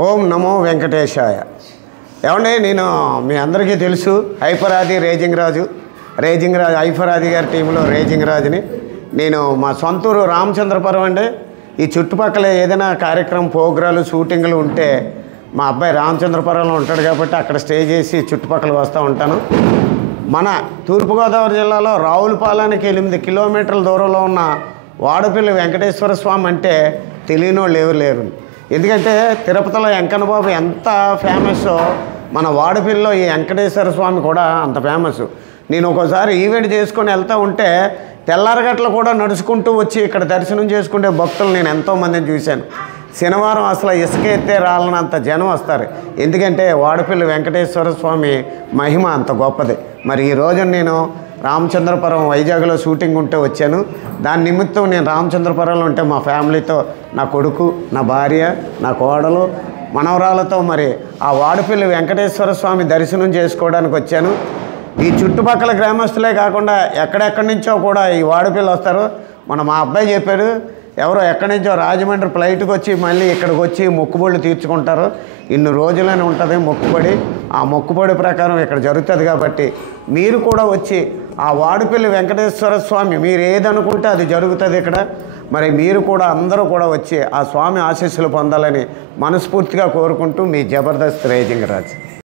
ఓం నమో వెంకటేశాయ. ఏమండి, నేను మీ అందరికీ తెలుసు హైపరాది రేజింగ్ రాజు హైపరాది గారి టీంలో రేజింగ్ రాజుని. నేను మా సొంతూరు రామచంద్రపురం అండి. ఈ చుట్టుపక్కల ఏదైనా కార్యక్రమం ప్రోగ్రాలు షూటింగ్లు ఉంటే మా అబ్బాయి రామచంద్రపురంలో ఉంటాడు కాబట్టి అక్కడ స్టే చేసి చుట్టుపక్కల వస్తూ ఉంటాను. మన తూర్పుగోదావరి జిల్లాలో రావులపాలెనికి 8 కిలోమీటర్ల దూరంలో ఉన్న వాడపల్లి వెంకటేశ్వర స్వామి అంటే తెలియని వాళ్ళు ఎవరు లేరు. ఎందుకంటే తిరుపతిలో వెంకన్న బాబు ఎంత ఫేమస్సో మన వాడపల్లిలో ఈ వెంకటేశ్వర స్వామి కూడా అంత ఫేమస్. నేను ఒకసారి ఈవెంట్ చేసుకొని వెళ్తూ ఉంటే తెల్లారగట్ల కూడా నడుచుకుంటూ వచ్చి ఇక్కడ దర్శనం చేసుకుంటే భక్తులు నేను ఎంతోమందిని చూశాను. శనివారం అసలు ఇసుక ఎత్తే రాలనంత జనం వస్తారు. ఎందుకంటే వాడపల్లి వెంకటేశ్వర స్వామి మహిమ అంత గొప్పది. మరి ఈరోజు నేను రామచంద్రపురం వైజాగ్లో షూటింగ్ ఉంటే వచ్చాను. దాని నిమిత్తం నేను రామచంద్రపురంలో ఉంటే మా ఫ్యామిలీతో, నా కొడుకు, నా భార్య, నా కోడలు, మనవరాలతో మరి ఆ వాడపల్లి వెంకటేశ్వర స్వామి దర్శనం చేసుకోవడానికి వచ్చాను. ఈ చుట్టుపక్కల గ్రామస్తులే కాకుండా ఎక్కడెక్కడి నుంచో కూడా ఈ వాడపల్లి వస్తారు. మా అబ్బాయి చెప్పాడు, ఎవరో ఎక్కడి నుంచో రాజమండ్రి ఫ్లైట్కి వచ్చి మళ్ళీ ఇక్కడికి వచ్చి మొక్కుబడులు తీర్చుకుంటారు. ఇన్ని రోజులని ఉంటుంది మొక్కుబడి. ఆ మొక్కుబడి ప్రకారం ఇక్కడ జరుగుతుంది. కాబట్టి మీరు కూడా వచ్చి ఆ వాడపల్లి వెంకటేశ్వర స్వామి మీరు ఏదనుకుంటే అది జరుగుతుంది ఇక్కడ. మరి మీరు కూడా అందరూ కూడా వచ్చి ఆ స్వామి ఆశీస్సులు పొందాలని మనస్ఫూర్తిగా కోరుకుంటూ మీ జబర్దస్త్ రేజింగ్ రాజు.